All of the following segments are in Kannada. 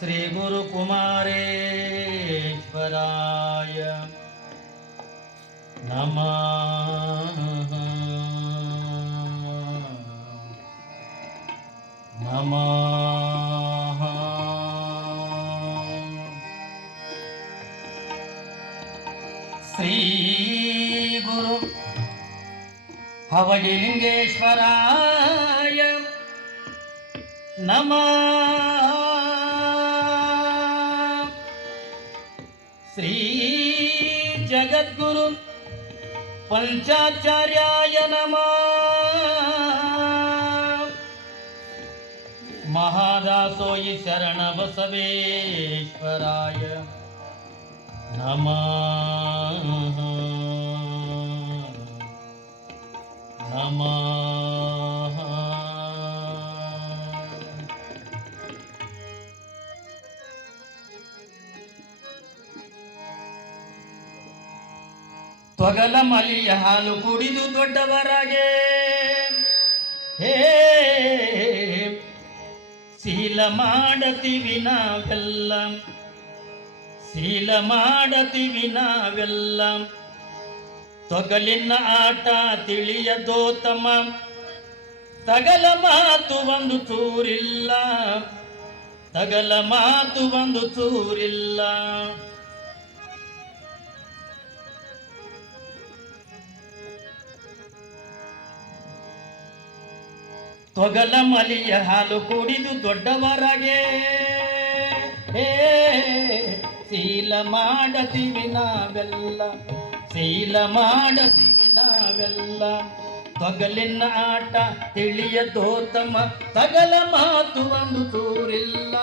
ಶ್ರೀ ಗುರು ಕುಮಾರೇಶ್ವರಾಯ ನಮಃ ನಮಃ. ಶ್ರೀ ಗುರು ಹವಗಿಲಿಂಗೇಶ್ವರಾಯ ನಮಃ. ಶ್ರೀ ಜಗದ್ಗುರು ಪಂಚಾಚಾರ್ಯಾಯ ನಮಃ. ಮಹಾದಾಸೋಯಿ ಶರಣ ಬಸವೇಶ್ವರಾಯ ನಮಃ ನಮಃ. ತೊಗಲ ಮಲಿಯ ಹಾಲು ಕುಡಿದು ದೊಡ್ಡವರಾಗೆ ಹೇ ಶೀಲ ಮಾಡತೀವಿ ನಾವೆಲ್ಲ, ಶೀಲ ಮಾಡತೀವಿ ನಾವೆಲ್ಲ. ತೊಗಲಿನ ಆಟ ತಿಳಿಯದೋತಮ, ತಗಲ ಮಾತು ಒಂದು ಚೂರಿಲ್ಲ, ತಗಲ ಮಾತು ಒಂದು ಚೂರಿಲ್ಲ. ತೊಗಲ ಮಲಿಯ ಹಾಲು ಕುಡಿದು ದೊಡ್ಡವರಾಗೆ ಶೀಲ ಮಾಡತೀವಿ ನಾವೆಲ್ಲ, ಶೀಲ ಮಾಡತೀವಿ ನಾವೆಲ್ಲ. ತೊಗಲಿನ ಆಟ ತಿಳಿಯದೋತಮ, ತಗಲ ಮಾತು ಒಂದು ಚೂರಿಲ್ಲ,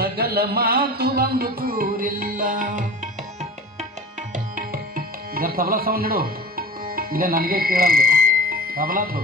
ತಗಲ ಮಾತು ಒಂದು ಚೂರಿಲ್ಲ. ಇದರ ತಬಲಾ ಸೌಂಡ್ ಇಡು, ಈಗ ನನಗೆ ಕೇಳಲ್ಲ ತಬಲಾದ್ದು.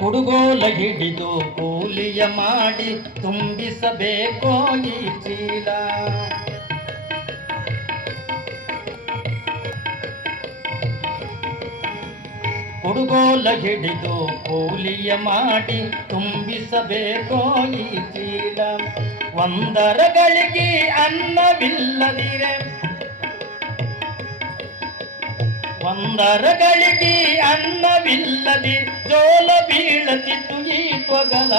ಕುಡುಗೋಲ ಹಿಡಿದು ಕೂಲಿಯ ಮಾಡಿ ತುಂಬಿಸಬೇಕೋ ಈ ಚೀಲ. ಕುಡುಗೋಲ ಹಿಡಿದು ಕೂಲಿಯ ಮಾಡಿ ತುಂಬಿಸಬೇಕೋ ಈ ಚೀಲ. ಒಂದರ ಗಳಿಗೆ ಅನ್ನವಿಲ್ಲದಿರೆ, ಒಂದರ ಗಳಿಗೆ ಅನ್ನವಿಲ್ಲದಿ ಜೋಲ ಬೀಳತಿತ್ತು ಈ ತೊಗಲ.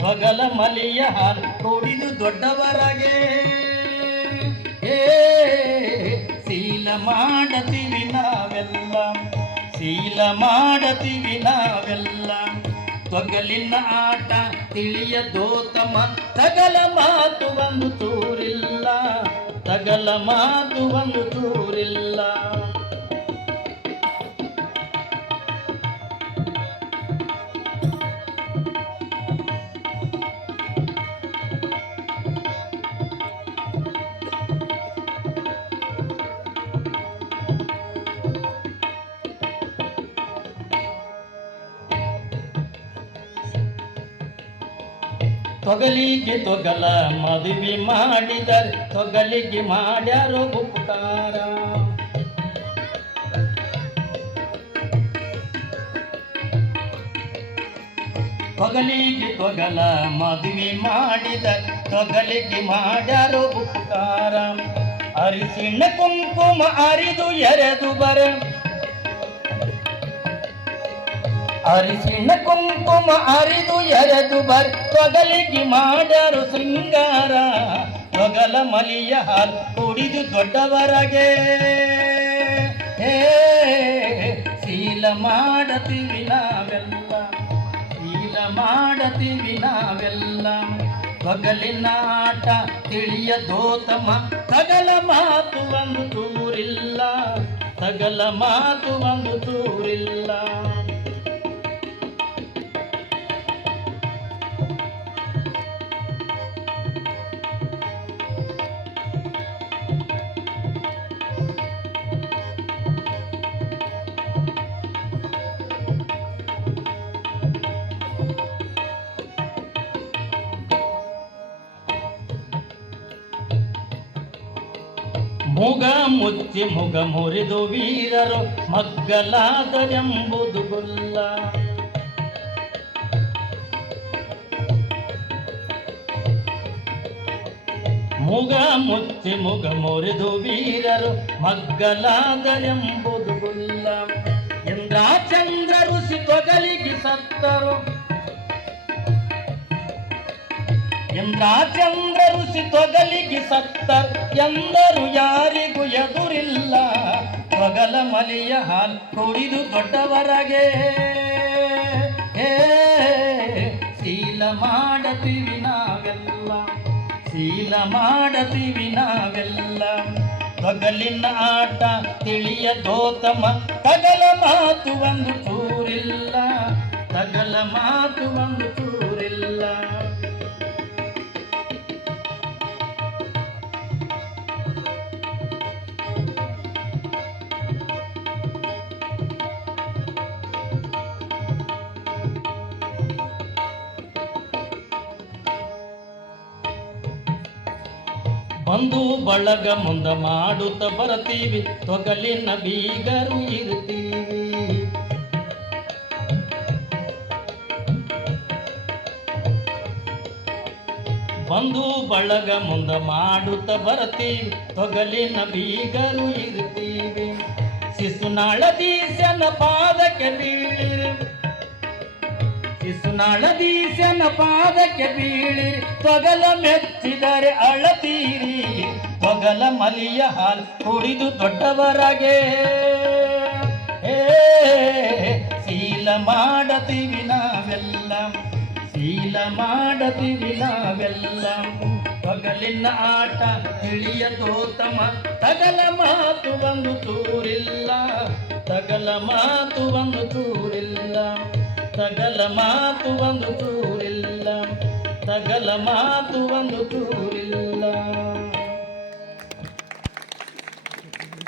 ತೊಗಲ ಮಲಿಯ ಹಾಲು ಕುಡಿದು ದೊಡ್ಡವರಾಗೆ ಶೀಲ ಮಾಡತೀವಿ ನಾವೆಲ್ಲ, ಶೀಲ ಮಾಡತೀವಿ ನಾವೆಲ್ಲ. ತೊಗಲಿನ ಆಟ ತಿಳಿಯದೋತಮ, ತಗಲ ಮಾತು ಒಂದು ಚೂರಿಲ್ಲ, ತಗಲ ಮಾತು ಒಂದು ಚೂರಿಲ್ಲ. ತೊಗಲಿಗೆ ತೊಗಲ ಮದುವೆ ಮಾಡಿದರೆ, ತೊಗಲಿಗೆ ಮಾಡ್ಯಾರೋ ಉಪಕಾರ. ತೊಗಲಿಗೆ ತೊಗಲ ಮದುವೆ ಮಾಡಿದರೆ, ತೊಗಲಿಗೆ ಮಾಡ್ಯಾರೋ ಉಪಕಾರ. ಅರಿಶಿಣ ಕುಂಕುಮ ಅರಿದು ಎರೆದು ಬರ, ಅರಿಶಿಣ ಕುಂಕುಮ ಅರಿದು ಎರೆದು ಬರ್. ತೊಗಲಿಗೆ ಮಾಡ್ಯಾರು ಶೃಂಗಾರ, ತೊಗಲ ಮಲಿಯ ಹಾಲು ಕುಡಿದು ದೊಡ್ಡವರಾಗೆ ಶೀಲ ಮಾಡತೀವಿ ನಾವೆಲ್ಲ, ಶೀಲ ಮಾಡತೀವಿ ನಾವೆಲ್ಲ. ತೊಗಲಿನ ಆಟ ತಿಳಿಯದೋತಮ, ತಗಲ ಮಾತು ಒಂದು ಚೂರಿಲ್ಲ, ತಗಲ ಮಾತು ಒಂದು ಚೂರಿಲ್ಲ. ಮುಗ ಮುಚ್ಚಿ ಮುಗ ಮುರಿದು ವೀರರು ಮಗ್ಗಲಾದರೆಂಬುದು ಗೊಲ್ಲ. ಮುಗ ಮುಚ್ಚಿ ಮುಗ ಮುರಿದು ವೀರರು ಮಗ್ಗಲಾದರೆಂಬುದು ಗೊಲ್ಲ. ಇಂದ್ರ ಚಂದ್ರ ಋಷಿ ತೊಗಲಿಗೆ ಸತ್ತರು, ಇಂದ್ರ ಚಂದ್ರ ಋಷಿ ತೊಗಲಿಗೆ ಸತ್ತರು ಎಂದರು ಯಾರಿಗೂ ಎದುರಿಲ್ಲ. ತೊಗಲ ಮಲಿಯ ಹಾಲು ಕುಡಿದು ದೊಡ್ಡವರಗೆ ಶೀಲ ಮಾಡತೀವಿ ನಾವೆಲ್ಲ, ಶೀಲ ಮಾಡತೀವಿ ನಾವೆಲ್ಲ. ತೊಗಲಿನ ಆಟ ತಿಳಿಯದೋತಮ, ತಗಲ ಮಾತು ಒಂದು ಚೂರಿಲ್ಲ, ತಗಲ ಮಾತು ಒಂದು ಚೂರಿಲ್ಲ. ಬಂಧು ಬಳಗ ಮುಂದ ಮಾಡುತ್ತ ಬರತೀವಿ, ತೊಗಲಿನ ಬೀಗರು ಇರ್ತೀವಿ. ಬಂಧು ಬಳಗ ಮುಂದ ಮಾಡುತ್ತ ಬರತೀವಿ, ತೊಗಲಿನ ಬೀಗರು ಇರ್ತೀವಿ. ಶಿಶುನಾಳದೀಶನ ಪಾದಕ್ಕೆ ಬೀಳಿರಿ, ಶಿಶುನಾಳದೀಶನ ಪಾದಕ್ಕೆ ಬೀಳಿರಿ, ತೊಗಲ ಮೆಚ್ಚಿದರೆ ಅಳತೀರಿ. ತೊಗಲ ಮಲಿಯ ಹಾಲು ಕುಡಿದು ದೊಡ್ಡವರಗೆ ಶೀಲ ಮಾಡತೀವಿ ನಾವೆಲ್ಲ, ಶೀಲ ಮಾಡತೀವಿ ನಾವೆಲ್ಲ. ತೊಗಲಿನ ಆಟ ತಿಳಿಯದೋತಮ, ತಗಲ ಮಾತು ಒಂದು ಚೂರಿಲ್ಲ, ತಗಲ ಮಾತು ಒಂದು ಚೂರಿಲ್ಲ, ತಗಲ ಮಾತು ಒಂದು ಚೂರಿಲ್ಲ, ತಗಲ ಮಾತು ಒಂದು ಚೂರಿಲ್ಲ.